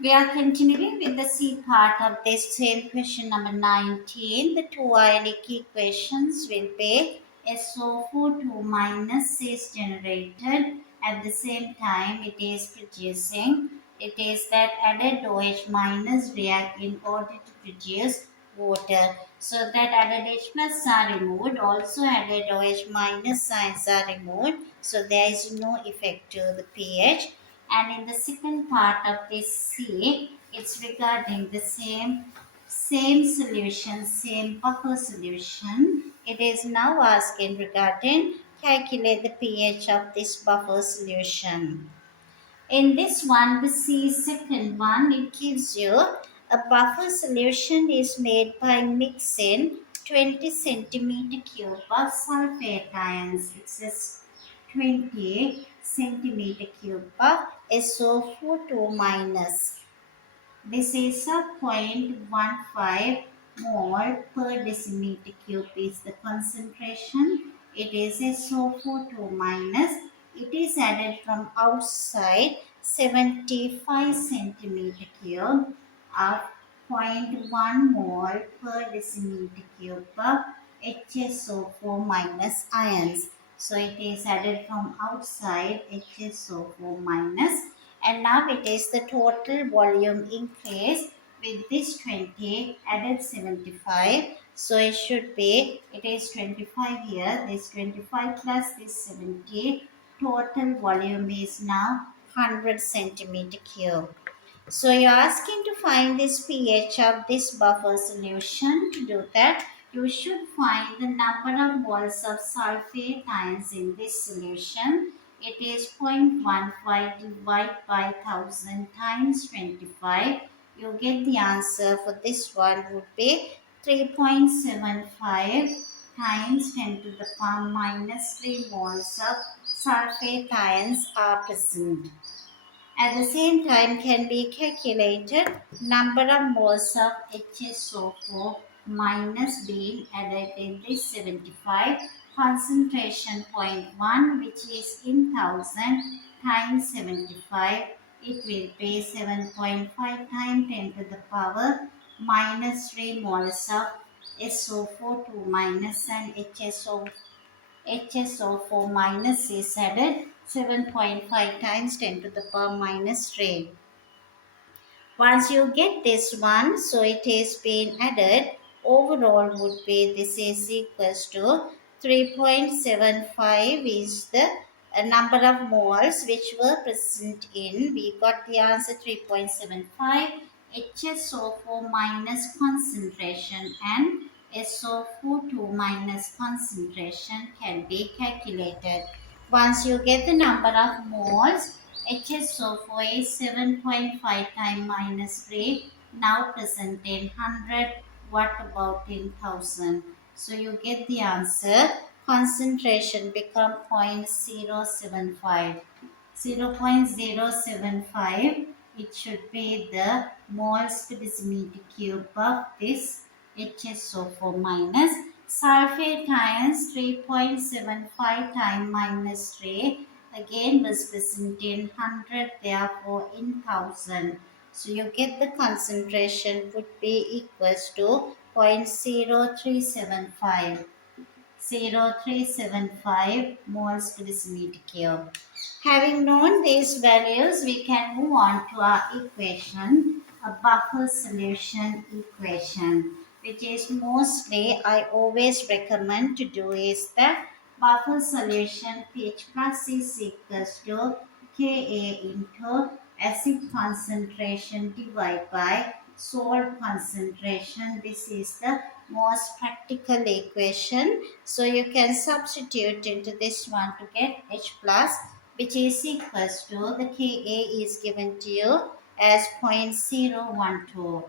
We are continuing with the C part of this same question number 19. The two ionic equations will be SO4 2 minus is generated at the same time it is producing. It is that added OH minus react in order to produce water. So that added H plus are removed. Also added OH minus signs are removed. So there is no effect to the pH. And in the second part of this C, it's regarding the same solution, same buffer solution. It is now asking regarding calculate the pH of this buffer solution. In this one, the C second one, it gives you a buffer solution is made by mixing 20 centimeter cube of sulfate ions. It says 20 centimeter cube of SO42 minus. This is a 0.15 mole per decimeter cube is the concentration. It is SO42 minus. It is added from outside 75 centimeter cube of zero point 0.1 mole per decimeter cube of HSO4 minus ions. So it is added from outside HSO4 minus, and now it is the total volume increase with this 20 added 75. So it should be, it is 25 here, this 25 plus this 70, total volume is now 100 centimeter cube. So you're asking to find this pH of this buffer solution. To do that, you should find the number of moles of sulfate ions in this solution. It is 0.15 divided by 1000 times 25. You get the answer for this one would be 3.75 times 10 to the power minus 3 moles of sulfate ions are present. At the same time can be calculated number of moles of HSO4 minus being added in this 75, concentration 0.1 which is in 1000 times 75, it will be 7.5 times 10 to the power minus 3 moles of SO4 2 minus and HSO4 minus is added 7.5 times 10 to the power minus 3. Once you get this one, so it is being added, overall would be this is equals to 3.75 is the number of moles which were present in. We got the answer 3.75. HSO4 minus concentration and SO42 minus concentration can be calculated. Once you get the number of moles, HSO4 is 7.5 times minus 3, now present in 100. What about in 1000? So you get the answer. Concentration become 0.075. 0.075, it should be the moles per decimeter cube of this HSO4 minus. Sulfate ions 3.75 times minus 3 again was present in 100, therefore in 1000. So you get the concentration would be equals to 0.0375. 0.0375 moles per decimeter cube. Having known these values, we can move on to our equation, a buffer solution equation, which is mostly I always recommend to do is that buffer solution pH plus is equals to Ka into acid concentration divided by salt concentration. This is the most practical equation. So you can substitute into this one to get H plus, which is equals to the Ka is given to you as 0.012.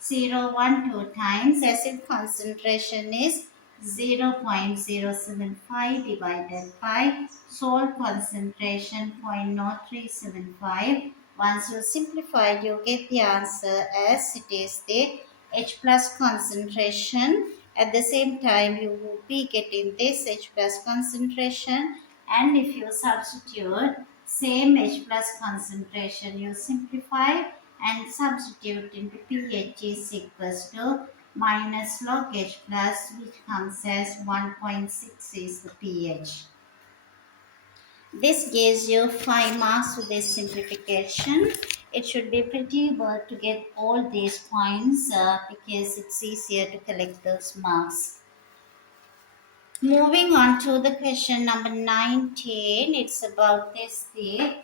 0.012 times acid concentration is 0.075 divided by salt concentration 0.0375. Once you simplify, you get the answer as it is the H plus concentration. At the same time, you will be getting this H plus concentration, and if you substitute same H plus concentration, you simplify, and substitute into pH is equals to minus log H plus, which comes as 1.6 is the pH. This gives you 5 marks with this simplification. It should be pretty good to get all these points because it's easier to collect those marks. Moving on to the question number 19, it's about this thing.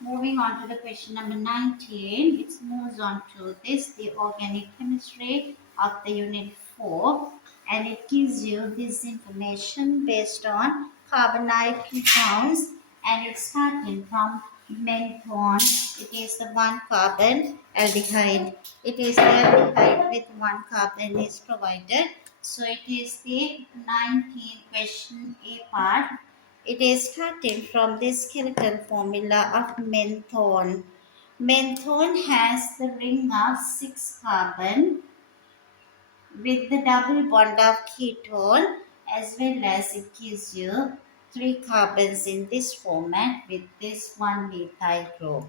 Moving on to the question number 19, it moves on to this, the organic chemistry of the unit 4, and it gives you this information based on carbonate compounds, and it's starting from menthone. It is the one carbon aldehyde. It is the aldehyde with one carbon is provided. So it is the 19th question A part. It is starting from the skeletal formula of menthone. Menthone has the ring of 6 carbon with the double bond of ketone, as well as it gives you 3 carbons in this format with this 1 methyl group.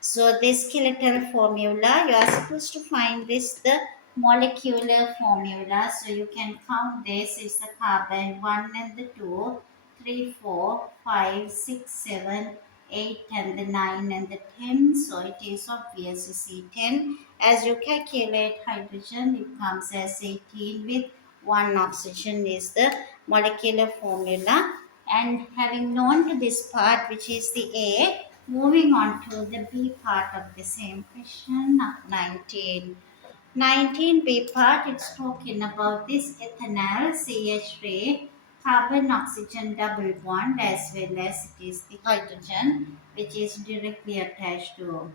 So this skeletal formula, you are supposed to find this the molecular formula. So you can count this, it's the carbon 1 and the 2, 3, 4, 5, 6, 7, 8 and the 9 and the 10. So it is obvious to see 10. As you calculate hydrogen, it comes as 18 with 1 oxygen is the molecular formula. And having known to this part, which is the A, moving on to the B part of the same question of 19. 19B part, it's talking about this ethanol CH3 carbon oxygen double bond, as well as it is the hydrogen which is directly attached to.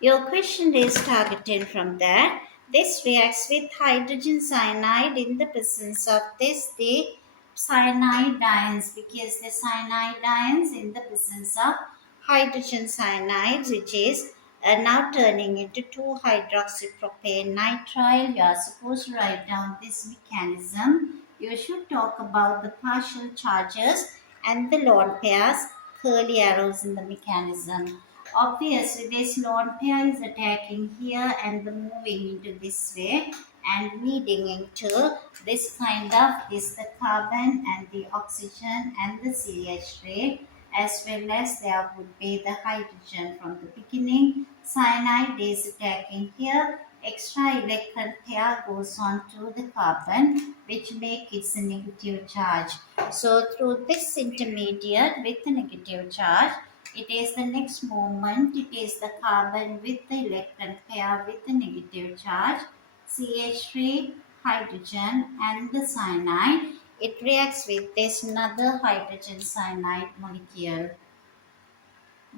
Your question is targeted from that. This reacts with hydrogen cyanide in the presence of this, the cyanide ions, because the cyanide ions in the presence of hydrogen cyanide, which is now turning into 2-hydroxypropane nitrile. You are supposed to write down this mechanism. You should talk about the partial charges and the lone pairs, curly arrows in the mechanism. Obviously, this lone pair is attacking here and moving into this way and leading into this kind of is the carbon and the oxygen and the CH3, as well as there would be the hydrogen from the beginning. Cyanide is attacking here. Extra electron pair goes on to the carbon, which makes it a negative charge. So through this intermediate with the negative charge, it is the next moment, it is the carbon with the electron pair with the negative charge, CH3, hydrogen and the cyanide. It reacts with this another hydrogen cyanide molecule.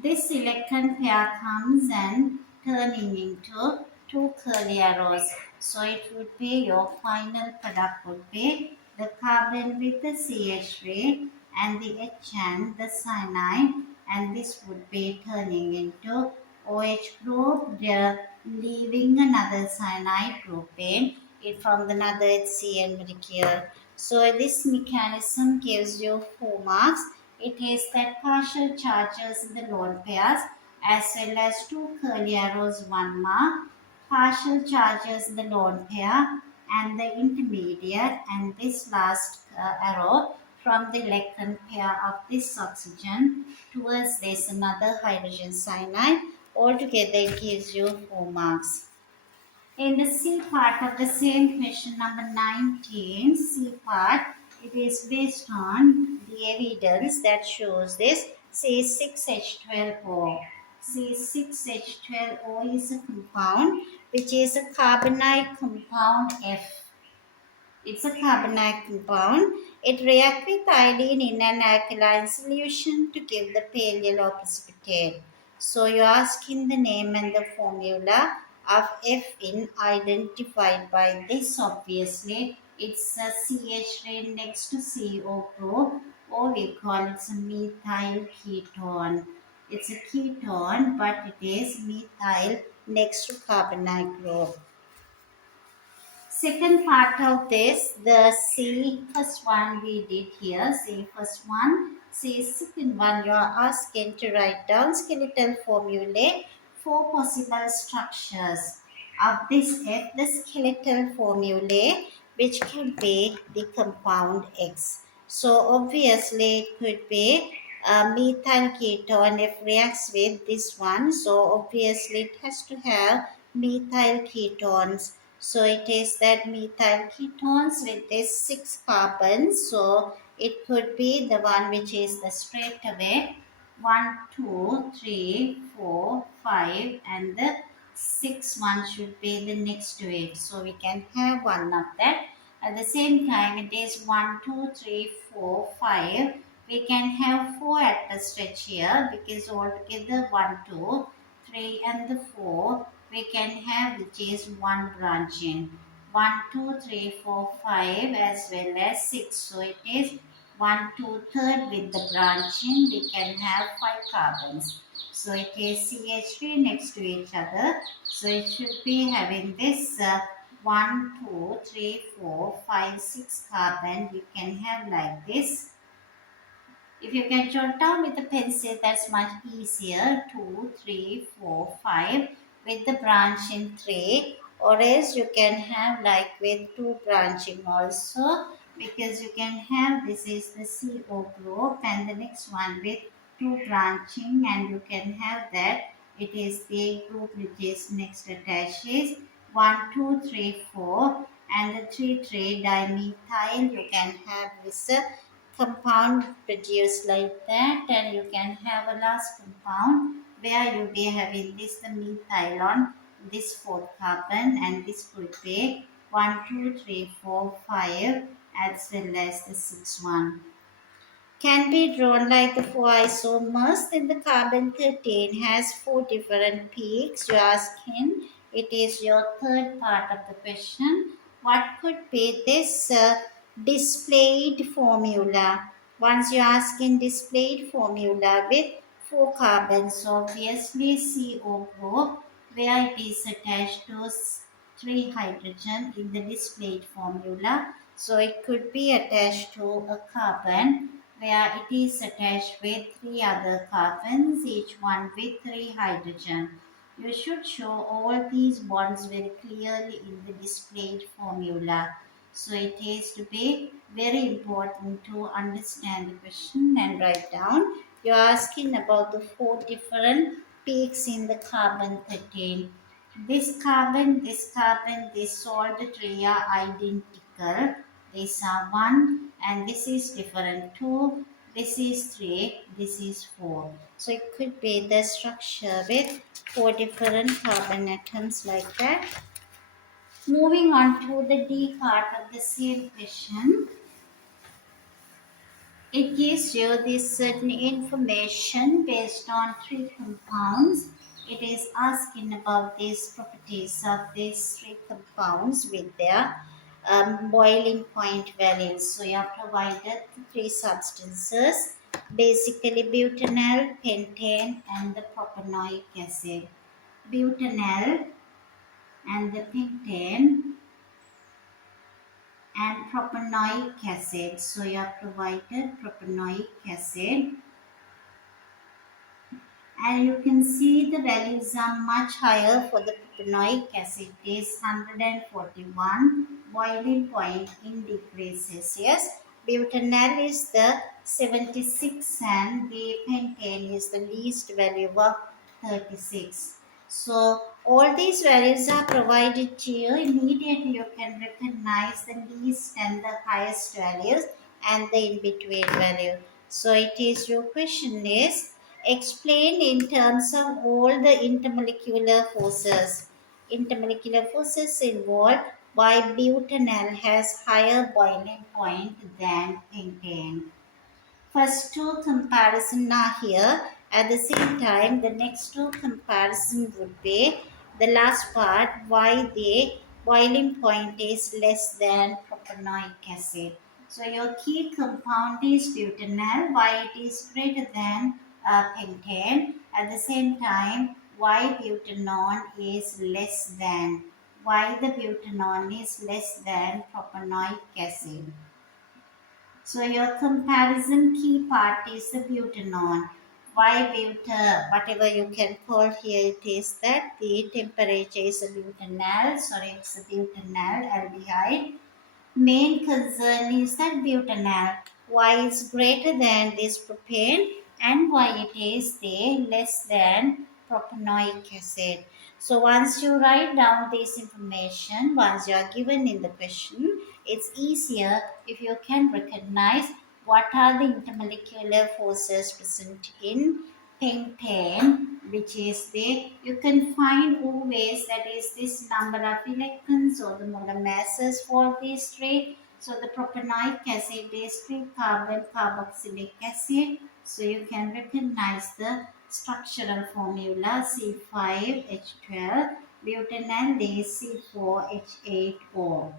This electron pair comes and turning into 2 curly arrows. So it would be your final product would be the carbon with the CH3 and the H and the cyanide, and this would be turning into OH group, leaving another cyanide group in it from another HCl molecule. So this mechanism gives you 4 marks. It is that partial charges in the lone pairs, as well as 2 curly arrows 1 mark, partial charges in the lone pair and the intermediate, and this last arrow from the electron pair of this oxygen towards this another hydrogen cyanide. Altogether it gives you 4 marks. In the C part of the same question number 19, C part, it is based on the evidence that shows this C6H12O. C6H12O is a compound which is a carbonate compound F. It's a carbonate compound. It reacts with iodine in an alkaline solution to give the pale yellow precipitate. So you are asking the name and the formula of F in identified by this. Obviously, it's a CH ring next to CO group, or we call it a methyl ketone. It's a ketone, but it is methyl next to carbonate group. Second part of this, the C first one we did here, C first one. C second one, you are asking to write down skeletal formulae four possible structures of this F, the skeletal formulae, which could be the compound X. So obviously it could be methyl ketone if reacts with this one. So obviously it has to have methyl ketones. So it is that methyl ketones with this 6 carbons. So it could be the one which is the straight away 1, 2, 3, 4, 5, and the 6 one should be the next to it. So we can have one of that. At the same time, it is 1, 2, 3, 4, 5. We can have 4 at the stretch here because altogether 1, 2, 3, and the 4 we can have which is one branching. 1, 2, 3, 4, 5 as well as 6. So it is 1, 2, third with the branching, we can have 5 carbons. So it is CH3 next to each other. So it should be having this 1, 2, 3, 4, 5, 6 carbon. You can have like this. If you can jot down with a pencil, that's much easier. 2, 3, 4, 5 with the branching 3, or else you can have like with 2 branching also, because you can have this is the CO group and the next one with 2 branching, and you can have that it is the group which is next attaches 1, 2, 3, 4 and the 3 dimethyl. You can have this compound produced like that, and you can have a last compound where you be having this the methyl on this 4th carbon, and this could be 1, 2, 3, 4, 5 as well as the 6th one. Can be drawn like the 4 isomers. Then the carbon 13 has 4 different peaks. You are asking, it is your third part of the question. What could be this displayed formula? Once you ask in displayed formula with 4 carbons, obviously CO group where it is attached to 3 hydrogen in the displayed formula. So it could be attached to a carbon where it is attached with 3 other carbons, each one with 3 hydrogen. You should show all these bonds very clearly in the displayed formula. So it is to be very important to understand the question and write down. You are asking about the 4 different peaks in the carbon 13. This carbon, this all the 3 are identical. These are 1 and this is different 2, this is 3, this is 4. So it could be the structure with 4 different carbon atoms like that. Moving on to the D part of the same question. It gives you this certain information based on 3 compounds. It is asking about these properties of these 3 compounds with their boiling point values. So you are provided 3 substances, basically butanol, pentane and the propanoic acid. Butanol and the pentane and propanoic acid. So you are provided propanoic acid, and you can see the values are much higher for the propanoic acid. It is 141 boiling point in degrees Celsius. Butanol is the 76 and the pentane is the least value of 36. So all these values are provided to you. Immediately you can recognize the least and the highest values and the in-between value. So it is, your question is, explain in terms of all the intermolecular forces. Intermolecular forces involved why butanol has higher boiling point than pentane. First 2 comparison are here. At the same time, the next 2 comparison would be the last part, why the boiling point is less than propanoic acid. So your key compound is butanol, why it is greater than pentane. At the same time, why butanol is less than, why the butanol is less than propanoic acid. So your comparison key part is the butanol. Why whatever you can call here, it is that the temperature is a butanol, sorry, it's a butanol aldehyde. Main concern is that butanol, why is greater than this propane and why it is there less than propanoic acid. So once you write down this information, once you are given in the question, it's easier if you can recognize what are the intermolecular forces present in pentane, which is there. You can find always that is this number of electrons or the molar masses for these three. So the propanoic acid is 3 carbon carboxylic acid. So you can recognize the structural formula C5H12, butanol is C4H8O.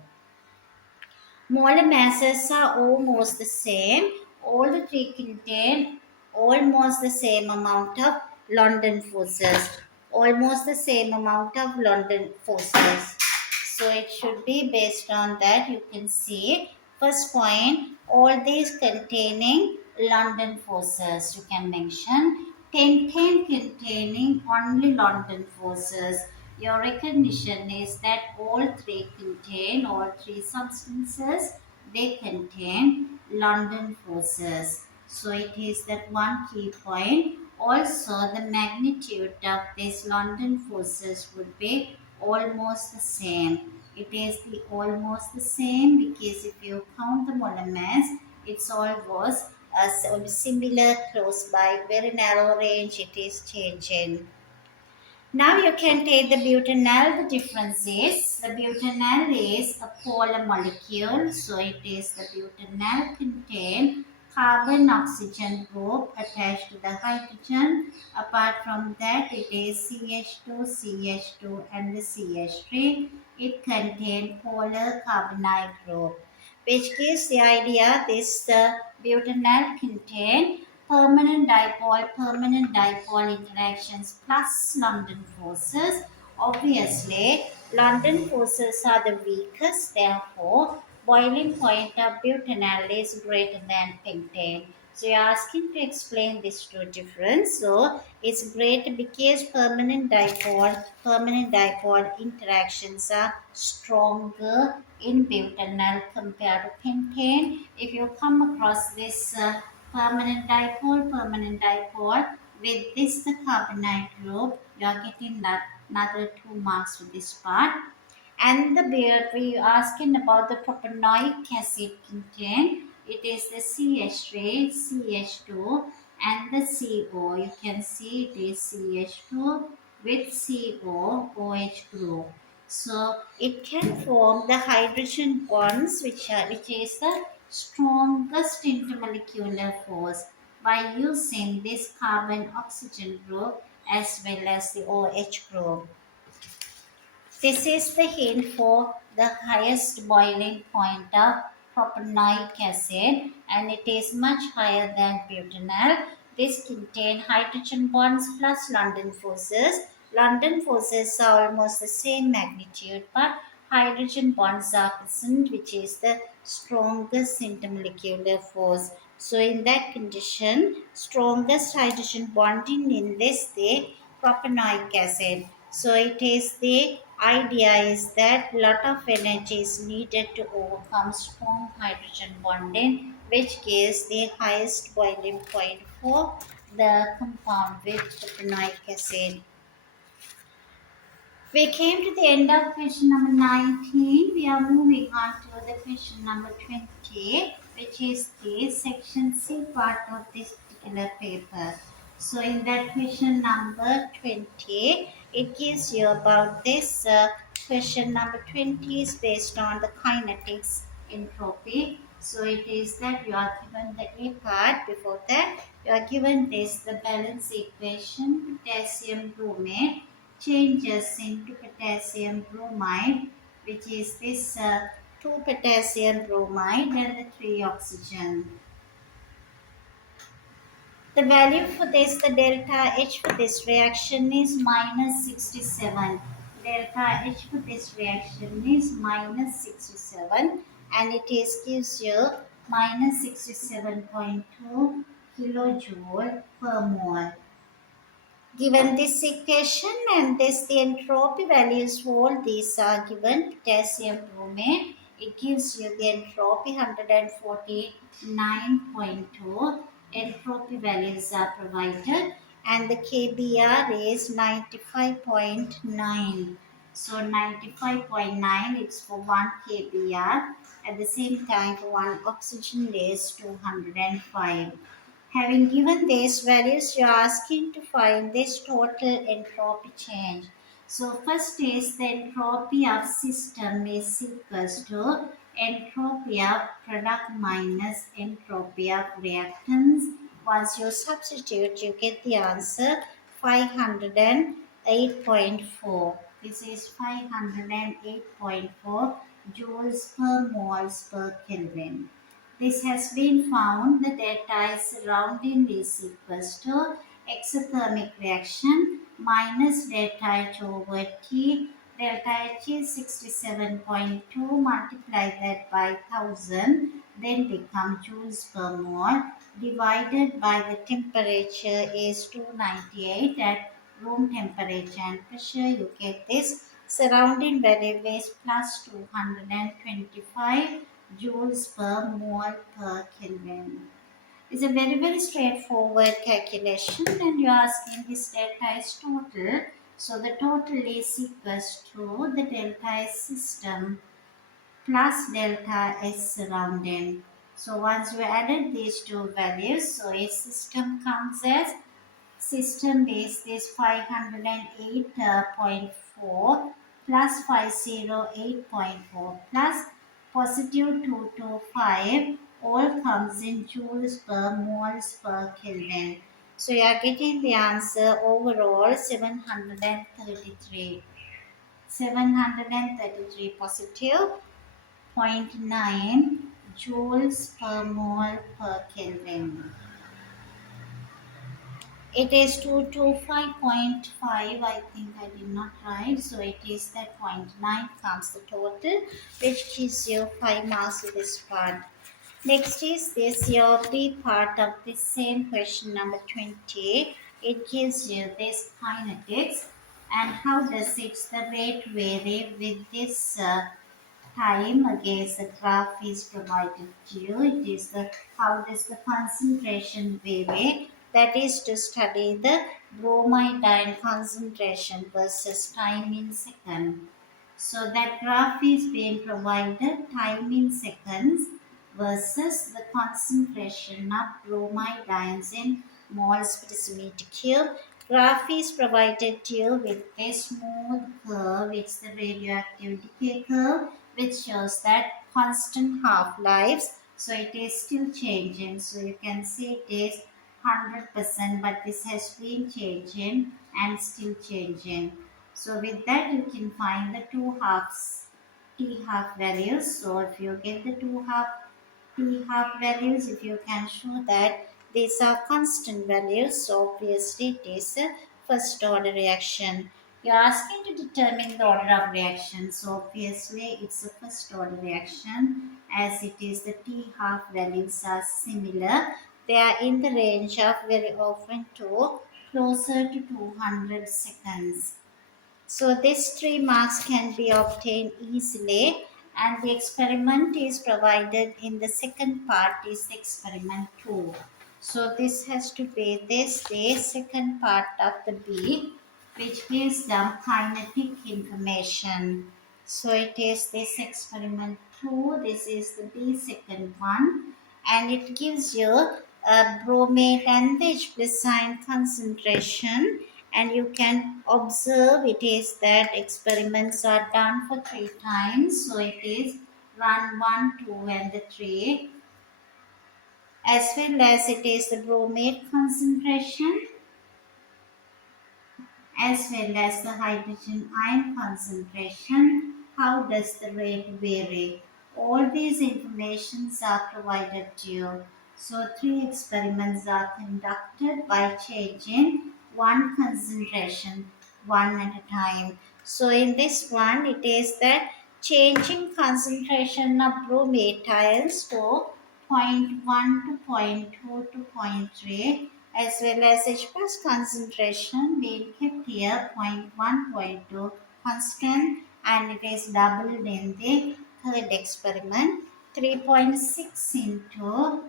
Molar masses are almost the same. All the three contain almost the same amount of London forces. Almost the same amount of London forces. So it should be based on that. You can see first point, all these containing London forces. You can mention pentane containing only London forces. Your recognition is that all three substances, they contain London forces. So it is that one key point. Also, the magnitude of these London forces would be almost the same. It is the almost the same because if you count the molar mass, it's almost similar, close by, very narrow range it is changing. Now you can take the butanol. The difference is the butanol is a polar molecule. So it is the butanol contain carbon oxygen group attached to the hydrogen. Apart from that, it is CH2, CH2 and the CH3. It contains polar carbonyl group, which gives the idea this butanol contain permanent dipole interactions plus London forces. Obviously, London forces are the weakest, therefore, boiling point of butanol is greater than pentane. So you're asking to explain this two difference. So it's great because permanent dipole interactions are stronger in butanol compared to pentane. If you come across this permanent dipole with this the carbonate group, you are getting that another 2 marks for this part. And the beer we asking about the propanoic acid content, it is the CH3, CH2 and the CO. You can see it is CH2 with CO, OH group. So it can form the hydrogen bonds which is the strongest intermolecular force by using this carbon oxygen group as well as the OH group. This is the hint for the highest boiling point of propanoic acid and it is much higher than butanol. This contains hydrogen bonds plus London forces. London forces are almost the same magnitude but hydrogen bonds are present, which is the strongest intermolecular force. So in that condition, strongest hydrogen bonding in this the propanoic acid. So it is the idea is that lot of energy is needed to overcome strong hydrogen bonding, which gives the highest boiling point for the compound with propanoic acid. We came to the end of question number 19. We are moving on to the question number 20, which is the section C part of this particular paper. So in that question number 20, it gives you about this question number 20 is based on the kinetics entropy. So it is that you are given the A part. Before that, you are given this the balance equation potassium bromate changes into potassium bromide, which is this 2 potassium bromide and the 3 oxygen. The value for this, the delta H for this reaction is minus 67. Delta H for this reaction is minus 67 and it is gives you minus 67.2 kilojoule per mole. Given this equation and this the entropy values for all these are given, potassium bromate, it gives you the entropy 149.2. Entropy values are provided and the KBR is 95.9. So 95.9 it's for 1 KBR. At the same time for 1 oxygen is 205. Having given these values, you are asking to find this total entropy change. So first is the entropy of system is equals to entropy of product minus entropy of reactants. Once you substitute, you get the answer 508.4. This is 508.4 joules per moles per Kelvin. This has been found the data is surrounding is equals to exothermic reaction minus delta H over T. Delta H is 67.2, multiply that by 1000, then become joules per mole, divided by the temperature is 298 at room temperature and pressure. You get this surrounding value is plus 225 joules per mole per Kelvin. It's a very straightforward calculation and you're asking this delta is total. So the total is equals to the delta S system plus delta S surrounding. So once we added these two values, so a system comes as system base is 508.4 plus 508.4 plus positive 225 all comes in joules per moles per Kelvin. So you are getting the answer overall 733. 733 positive 0.9 joules per mole per Kelvin. It is 225.5. I think I did not write. So it is that 0.9 comes the total, which gives you 5 marks for this part. Next is this your B part of the same question number 20. It gives you this kinetics and how does its the rate vary with this time against the graph is provided to you. It is the how does the concentration vary, that is to study the bromide ion concentration versus time in second. So that graph is being provided time in seconds versus the concentration of bromide ions in moles per decimeter cube. Graph is provided to you with a smooth curve. It's the radioactive decay curve which shows that constant half-lives. So it is still changing. So you can see it is 100%, but this has been changing and still changing. So with that you can find the two halves T half values. So if you get the two half T half values, if you can show that these are constant values, so obviously it is a first order reaction. You are asking to determine the order of reaction, so obviously it's a first order reaction as it is the T half values are similar. They are in the range of very often to closer to 200 seconds. So these 3 marks can be obtained easily and the experiment is provided in the second part is experiment 2. So this has to be this the second part of the B which gives them kinetic information. So it is this experiment 2, this is the B second one and it gives you a bromate and the H plus ion concentration and you can observe it is that experiments are done for 3 times. So it is run 1, 2 and the 3 as well as it is the bromate concentration as well as the hydrogen ion concentration. How does the rate vary? All these informations are provided to you. So 3 experiments are conducted by changing one concentration one at a time. So in this one it is that changing concentration of bromate ions to 0.1 to 0.2 to zero point 0.3, as well as H plus concentration being kept here 0.1, 0.2 constant, and it is doubled in the third experiment. 3.6 into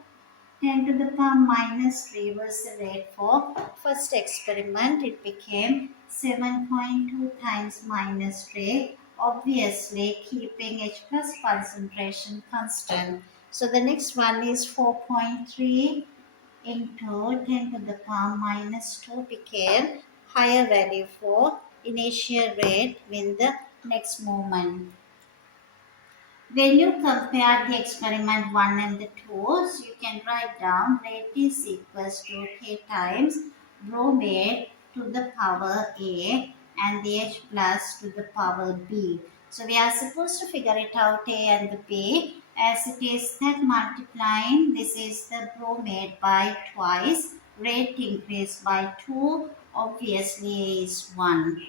10 to the power minus 3 was the rate for first experiment. It became 7.2 times minus 3, obviously keeping H plus concentration constant. So the next one is 4.3 into 10 to the power minus 2 became higher value for initial rate with the next moment. When you compare the experiment 1 and the 2, so you can write down rate is equals to K times bromate to the power A and the H plus to the power B. So we are supposed to figure it out A and the B, as it is that multiplying this is the bromate by twice, rate increase by 2, obviously A is 1.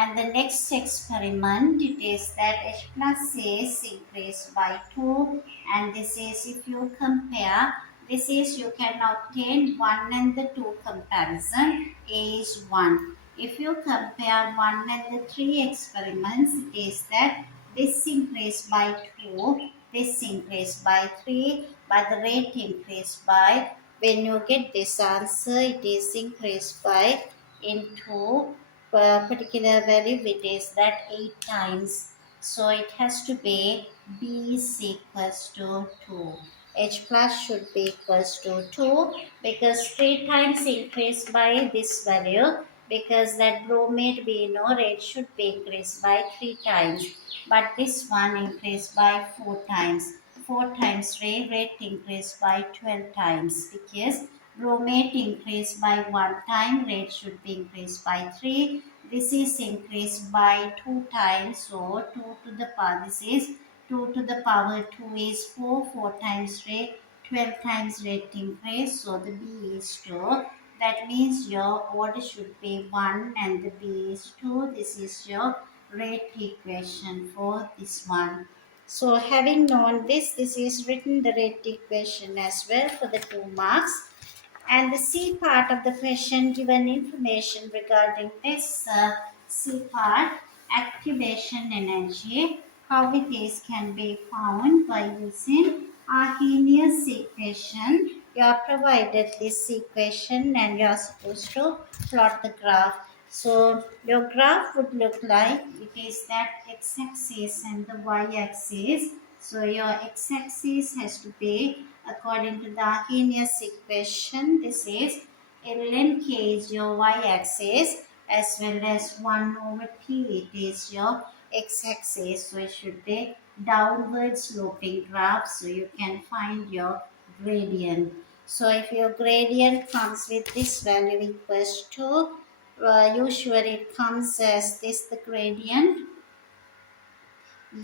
And the next experiment, it is that H plus is increased by 2, and this is, if you compare, this is you can obtain 1 and the 2 comparison, A is 1. If you compare 1 and the 3 experiments, it is that this increased by 2, this increased by 3, but the rate increased by, when you get this answer, it is increased by into particular value, it is that 8 times. So it has to be B is equals to 2. H plus should be equals to 2, because 3 times increased by this value, because that bromate we know rate should be increased by 3 times, but this one increased by 4 times. 4 times rate increased by 12 times, because bromate increased by 1 time, rate should be increased by 3. This is increased by 2 times, so 2 to the power, this is 2 to the power 2 is 4, 4 times rate, 12 times rate increase, so the B is 2. That means your order should be 1 and the B is 2. This is your rate equation for this one. So having known this, this is written the rate equation as well for the 2 marks. And the C part of the question, given information regarding this C part, activation energy, how it is can be found by using Arrhenius equation. You are provided this equation and you are supposed to plot the graph. So your graph would look like, it is that x-axis and the y-axis. So your x-axis has to be according to the Arrhenius equation. This is ln k is your y-axis, as well as 1 over t, it is your x-axis. So it should be downward sloping graph, so you can find your gradient. So if your gradient comes with this value equals to, usually it comes as this the gradient.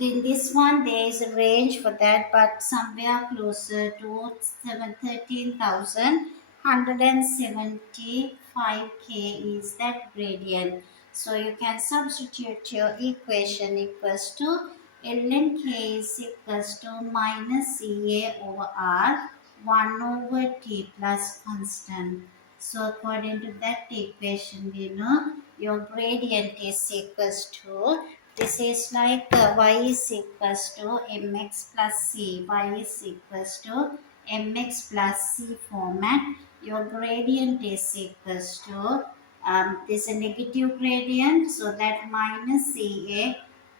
In this one there is a range for that, but somewhere closer to 13,175K is that gradient. So you can substitute your equation equals to ln k is equals to minus CA over R 1 over T plus constant. So according to that equation, you know your gradient is equals to, this is like y is equals to mx plus c. Y is equals to mx plus c format. Your gradient is equals to, this is a negative gradient, so that minus Ca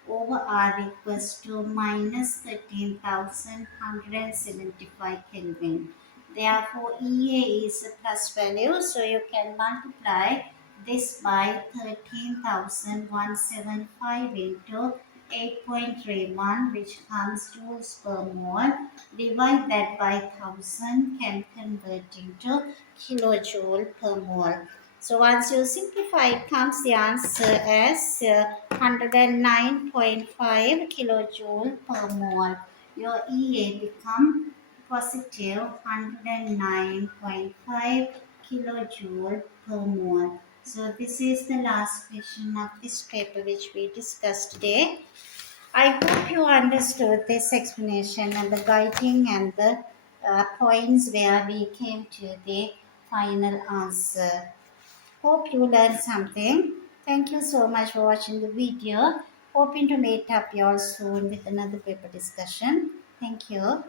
over r equals to minus 13,175 Kelvin. Therefore, Ea is a plus value, so you can multiply this by 13,175 into 8.31, which comes joules per mole. Divide that by 1000, can convert into kilojoule per mole. So once you simplify, it comes the answer as 109.5 kilojoule per mole. Your Ea become positive 109.5 kilojoule per mole. So this is the last question of this paper which we discussed today. I hope you understood this explanation and the guiding and the points where we came to the final answer. Hope you learned something. Thank you so much for watching the video. Hoping to meet up you all soon with another paper discussion. Thank you.